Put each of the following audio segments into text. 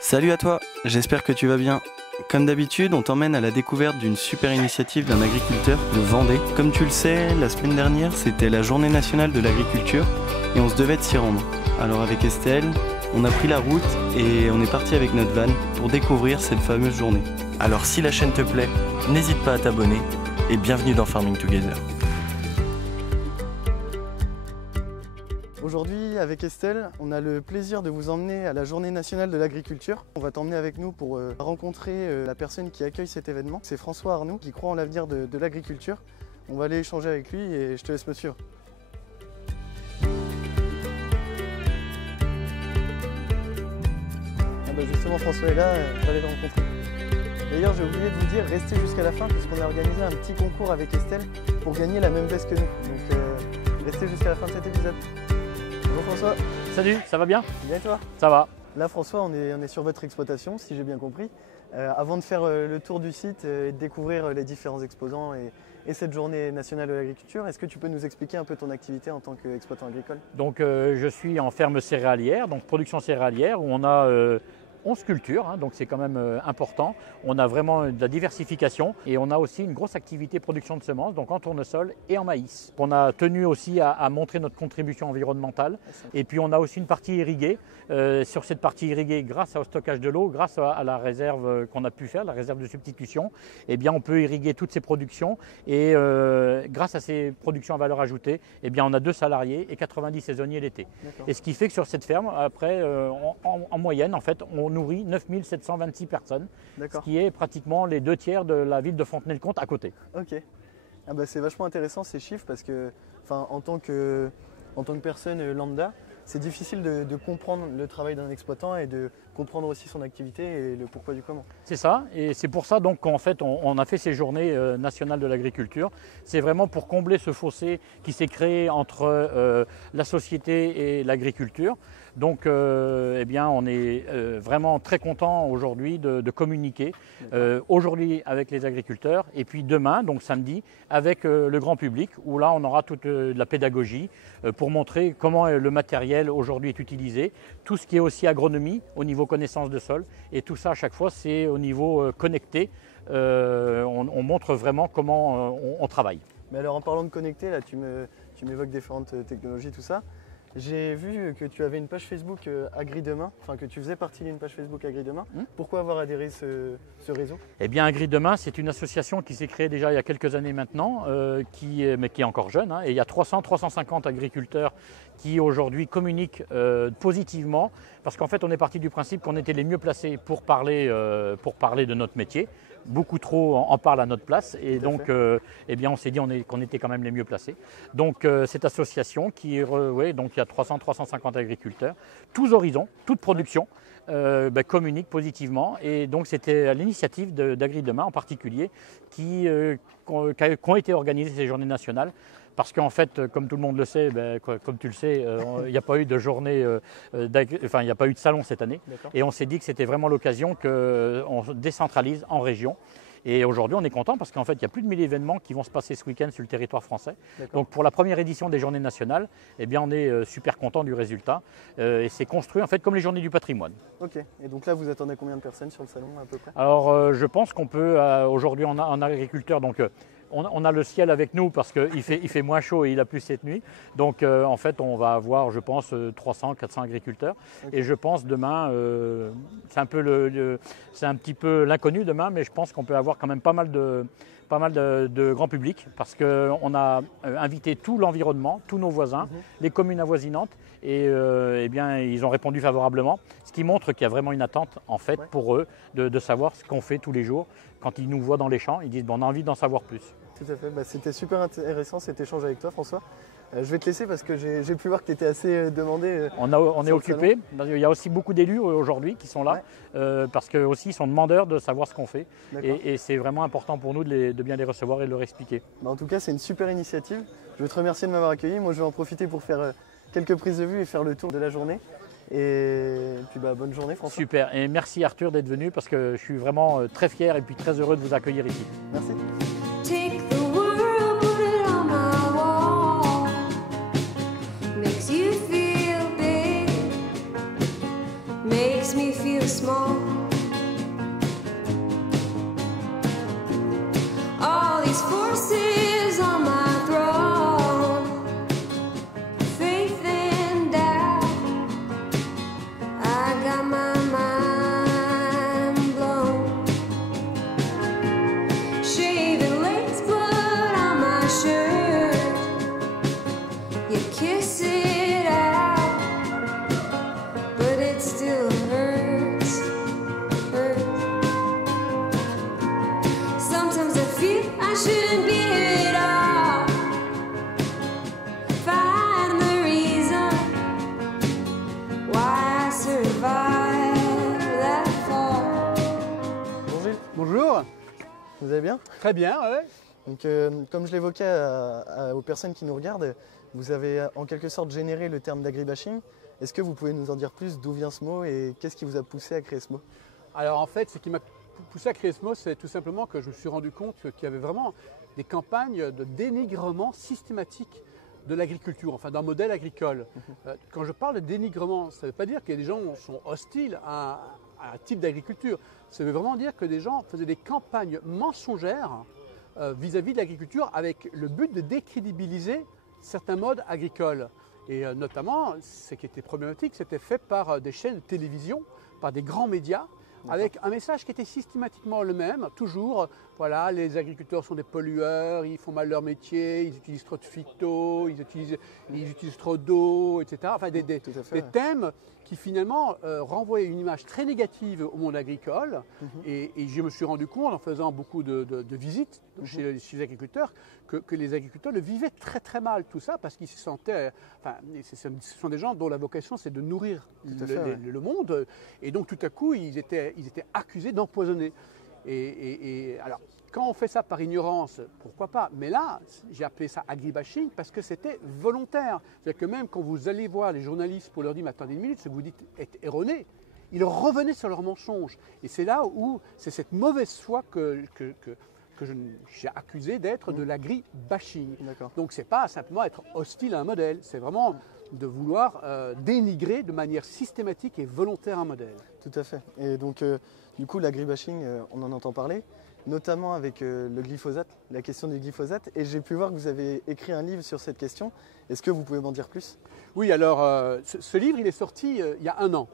Salut à toi, j'espère que tu vas bien. Comme d'habitude, on t'emmène à la découverte d'une super initiative d'un agriculteur de Vendée. Comme tu le sais, la semaine dernière, c'était la journée nationale de l'agriculture et on se devait de s'y rendre. Alors avec Estelle, on a pris la route et on est parti avec notre van pour découvrir cette fameuse journée. Alors si la chaîne te plaît, n'hésite pas à t'abonner et bienvenue dans Farming Together. Aujourd'hui, avec Estelle, on a le plaisir de vous emmener à la Journée nationale de l'agriculture. On va t'emmener avec nous pour rencontrer la personne qui accueille cet événement. C'est François Arnoux qui croit en l'avenir de l'agriculture. On va aller échanger avec lui et je te laisse me suivre. Justement, François est là, je vais aller le rencontrer. D'ailleurs, j'ai oublié de vous dire, restez jusqu'à la fin puisqu'on a organisé un petit concours avec Estelle pour gagner la même veste que nous. Donc, restez jusqu'à la fin de cet épisode. Bonjour François. Salut, ça va bien? Bien et toi? Ça va. Là François, on est sur votre exploitation, si j'ai bien compris. Avant de faire le tour du site et de découvrir les différents exposants et cette journée nationale de l'agriculture, est-ce que tu peux nous expliquer un peu ton activité en tant qu'exploitant agricole? Donc je suis en ferme céréalière, donc production céréalière, où on a 11 cultures, donc c'est quand même important. On a vraiment de la diversification et on a aussi une grosse activité production de semences, donc en tournesol et en maïs. On a tenu aussi à montrer notre contribution environnementale et puis on a aussi une partie irriguée. Sur cette partie irriguée, grâce au stockage de l'eau, grâce à la réserve qu'on a pu faire, la réserve de substitution, eh bien on peut irriguer toutes ces productions et grâce à ces productions à valeur ajoutée, eh bien on a 2 salariés et 90 saisonniers l'été. Et ce qui fait que sur cette ferme, après, en moyenne, en fait, on nourrit 9726 personnes, ce qui est pratiquement les 2/3 de la ville de Fontenay-le-Comte à côté. Ok, c'est vachement intéressant ces chiffres parce que en tant que personne lambda, c'est difficile de comprendre le travail d'un exploitant et de comprendre aussi son activité et le pourquoi du comment. C'est ça, et c'est pour ça donc qu'en fait on a fait ces journées nationales de l'agriculture. C'est vraiment pour combler ce fossé qui s'est créé entre la société et l'agriculture. Donc eh bien, on est vraiment très content aujourd'hui de communiquer, aujourd'hui avec les agriculteurs et puis demain, donc samedi, avec le grand public où là on aura toute la pédagogie pour montrer comment le matériel aujourd'hui est utilisé, tout ce qui est aussi agronomie au niveau connaissance de sol et tout ça à chaque fois c'est au niveau connecté, on montre vraiment comment on travaille. Mais alors en parlant de connecté, là tu m'évoques différentes technologies, tout ça. J'ai vu que tu avais une page Facebook AgriDemain, que tu faisais partie d'une page Facebook AgriDemain. Pourquoi avoir adhéré ce réseau? Eh bien AgriDemain, c'est une association qui s'est créée déjà il y a quelques années maintenant, mais qui est encore jeune. Et il y a 300-350 agriculteurs qui aujourd'hui communiquent positivement, parce qu'en fait on est parti du principe qu'on était les mieux placés pour parler de notre métier. Beaucoup trop en parlent à notre place et donc eh bien on s'est dit qu'on était quand même les mieux placés. Donc cette association qui donc il y a 300-350 agriculteurs, tous horizons, toute production, communique positivement et donc c'était à l'initiative d'AgriDemain en particulier qui ont été organisées ces journées nationales. Parce qu'en fait, comme tout le monde le sait, comme tu le sais, il n'y a pas eu de journée, il n'y a pas eu de salon cette année. Et on s'est dit que c'était vraiment l'occasion qu'on décentralise en région. Et aujourd'hui, on est content parce qu'en fait, il y a plus de 1000 événements qui vont se passer ce week-end sur le territoire français. Donc pour la première édition des Journées nationales, eh bien, on est super content du résultat. Et c'est construit en fait comme les Journées du patrimoine. Ok. Et donc là, vous attendez combien de personnes sur le salon à peu près? Alors, je pense qu'on peut, aujourd'hui, en agriculteur, donc on a le ciel avec nous parce qu'il fait moins chaud et il a plu cette nuit. Donc en fait on va avoir je pense 300-400 agriculteurs. Et je pense demain, c'est un petit peu l'inconnu demain, mais je pense qu'on peut avoir quand même pas mal de grand public parce qu'on a invité tout l'environnement, tous nos voisins, les communes avoisinantes et eh bien, ils ont répondu favorablement, ce qui montre qu'il y a vraiment une attente en fait pour eux de savoir ce qu'on fait tous les jours. Quand ils nous voient dans les champs, ils disent on a envie d'en savoir plus. Tout à fait, c'était super intéressant cet échange avec toi François. Je vais te laisser parce que j'ai pu voir que tu étais assez demandé. On est occupé, il y a aussi beaucoup d'élus aujourd'hui qui sont là parce qu'eux aussi ils sont demandeurs de savoir ce qu'on fait et c'est vraiment important pour nous de bien les recevoir et de leur expliquer. En tout cas c'est une super initiative, je veux te remercier de m'avoir accueilli, moi je vais en profiter pour faire quelques prises de vue et faire le tour de la journée. Et puis bonne journée François. Super, et merci Arthur d'être venu parce que je suis vraiment très fier et puis très heureux de vous accueillir ici. Merci. Take the world, put it on my wall. Makes you feel big, makes me feel small. allez bien? Très bien, ouais. Donc, comme je l'évoquais aux personnes qui nous regardent, vous avez en quelque sorte généré le terme d'agribashing. Est-ce que vous pouvez nous en dire plus d'où vient ce mot et qu'est-ce qui vous a poussé à créer ce mot? Alors en fait, ce qui m'a poussé à créer ce mot, c'est tout simplement que je me suis rendu compte qu'il y avait vraiment des campagnes de dénigrement systématique de l'agriculture, enfin d'un modèle agricole. Quand je parle de dénigrement, ça ne veut pas dire que les gens sont hostiles à un type d'agriculture. Ça veut vraiment dire que des gens faisaient des campagnes mensongères vis-à-vis de l'agriculture avec le but de décrédibiliser certains modes agricoles. Et notamment, ce qui était problématique, c'était fait par des chaînes de télévision, par des grands médias, avec un message qui était systématiquement le même, toujours, voilà, les agriculteurs sont des pollueurs, ils font mal leur métier, ils utilisent trop de phyto, ils utilisent trop d'eau, etc. Enfin, des thèmes qui finalement renvoyaient une image très négative au monde agricole. Et je me suis rendu compte, en faisant beaucoup de visites chez les agriculteurs, que les agriculteurs le vivaient très très mal, tout ça, parce qu'ils se sentaient... Enfin, ce sont des gens dont la vocation, c'est de nourrir le monde. Et donc, tout à coup, ils étaient accusés d'empoisonner. Et alors, quand on fait ça par ignorance, pourquoi pas? Mais là, j'ai appelé ça agribashing parce que c'était volontaire. C'est-à-dire que même quand vous allez voir les journalistes pour leur dire « mais attendez une minute, ce que vous dites est erroné », ils revenaient sur leurs mensonges. Et c'est là où c'est cette mauvaise foi que j'ai accusé d'être de l'agribashing. Donc ce n'est pas simplement être hostile à un modèle, c'est vraiment de vouloir dénigrer de manière systématique et volontaire un modèle. Tout à fait. Et donc, du coup, l'agribashing, on en entend parler, notamment avec le glyphosate, la question du glyphosate. Et j'ai pu voir que vous avez écrit un livre sur cette question. Est-ce que vous pouvez m'en dire plus? Oui, alors, ce livre, il est sorti il y a 1 an.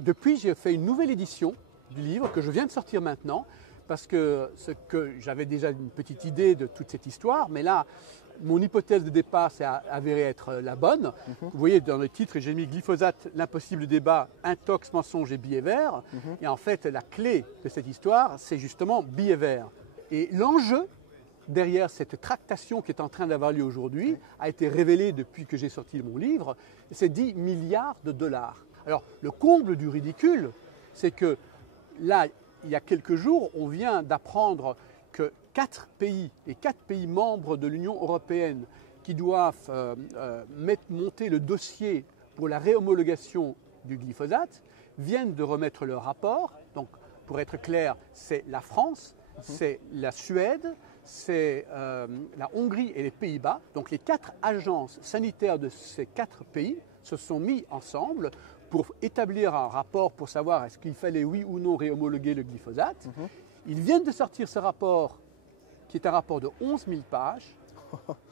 Depuis, j'ai fait une nouvelle édition du livre que je viens de sortir maintenant, parce que j'avais déjà une petite idée de toute cette histoire, mais là, mon hypothèse de départ s'est avérée être la bonne. Vous voyez, dans le titre, j'ai mis glyphosate, l'impossible débat, intox, mensonge et billet vert. Et en fait, la clé de cette histoire, c'est justement billet vert. Et l'enjeu derrière cette tractation qui est en train d'avoir lieu aujourd'hui a été révélé depuis que j'ai sorti mon livre, c'est 10 milliards de dollars. Alors, le comble du ridicule, c'est que là, il y a quelques jours, on vient d'apprendre que 4 pays, les 4 pays membres de l'Union européenne qui doivent monter le dossier pour la réhomologation du glyphosate, viennent de remettre leur rapport. Donc, pour être clair, c'est la France, c'est la Suède, c'est la Hongrie et les Pays-Bas. Donc, les 4 agences sanitaires de ces 4 pays se sont mis ensemble pour établir un rapport pour savoir est-ce qu'il fallait oui ou non réhomologuer le glyphosate. Ils viennent de sortir ce rapport, qui est un rapport de 11 000 pages,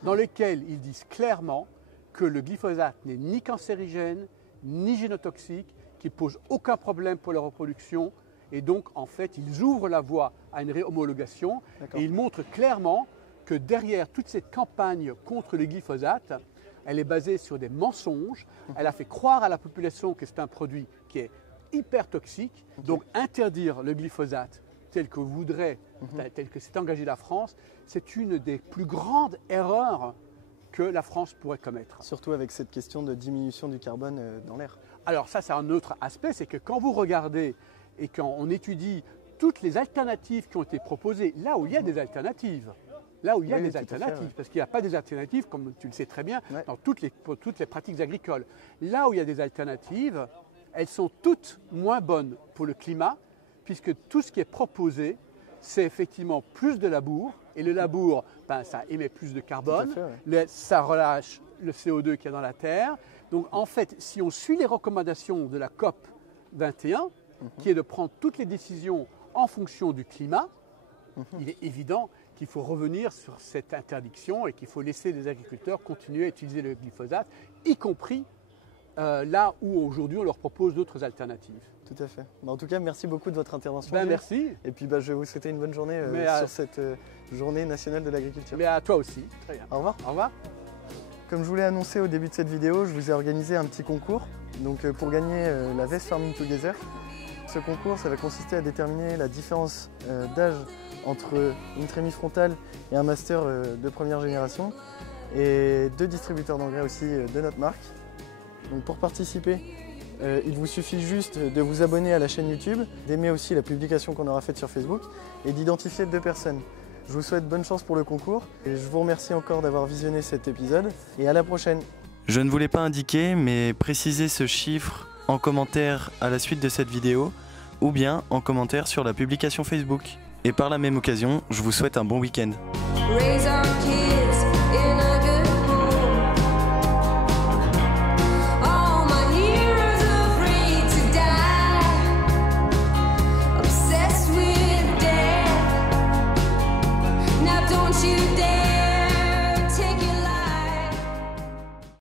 dans lequel ils disent clairement que le glyphosate n'est ni cancérigène, ni génotoxique, qu'il ne pose aucun problème pour la reproduction. Et donc, en fait, ils ouvrent la voie à une réhomologation et ils montrent clairement que derrière toute cette campagne contre le glyphosate, elle est basée sur des mensonges. Elle a fait croire à la population que c'est un produit qui est hyper toxique. Donc, interdire le glyphosate tel que voudrait, tel que s'est engagé la France, c'est une des plus grandes erreurs que la France pourrait commettre. Surtout avec cette question de diminution du carbone dans l'air. Alors ça, c'est un autre aspect, c'est que quand vous regardez et quand on étudie toutes les alternatives qui ont été proposées, là où il y a des alternatives, parce qu'il n'y a pas des alternatives, comme tu le sais très bien, pour toutes les pratiques agricoles. Là où il y a des alternatives, elles sont toutes moins bonnes pour le climat, puisque tout ce qui est proposé, c'est effectivement plus de labour, et le labour, ça émet plus de carbone, ça relâche le CO2 qu'il y a dans la terre. Donc en fait, si on suit les recommandations de la COP 21, qui est de prendre toutes les décisions en fonction du climat, il est évident qu'il faut revenir sur cette interdiction et qu'il faut laisser les agriculteurs continuer à utiliser le glyphosate, y compris là où aujourd'hui on leur propose d'autres alternatives. Tout à fait. En tout cas, merci beaucoup de votre intervention. Merci. Et puis je vais vous souhaiter une bonne journée sur cette journée nationale de l'agriculture. Mais à toi aussi. Très bien. Au revoir. Au revoir. Comme je vous l'ai annoncé au début de cette vidéo, je vous ai organisé un petit concours donc, pour gagner la veste Farming Together. Ce concours, ça va consister à déterminer la différence d'âge entre une trémie frontale et un master de première génération et 2 distributeurs d'engrais aussi de notre marque. Donc pour participer, Il vous suffit juste de vous abonner à la chaîne YouTube, d'aimer aussi la publication qu'on aura faite sur Facebook et d'identifier 2 personnes. Je vous souhaite bonne chance pour le concours et je vous remercie encore d'avoir visionné cet épisode et à la prochaine. Je ne voulais pas indiquer, mais précisez ce chiffre en commentaire à la suite de cette vidéo ou bien en commentaire sur la publication Facebook. Et par la même occasion, je vous souhaite un bon week-end. Raise our kids.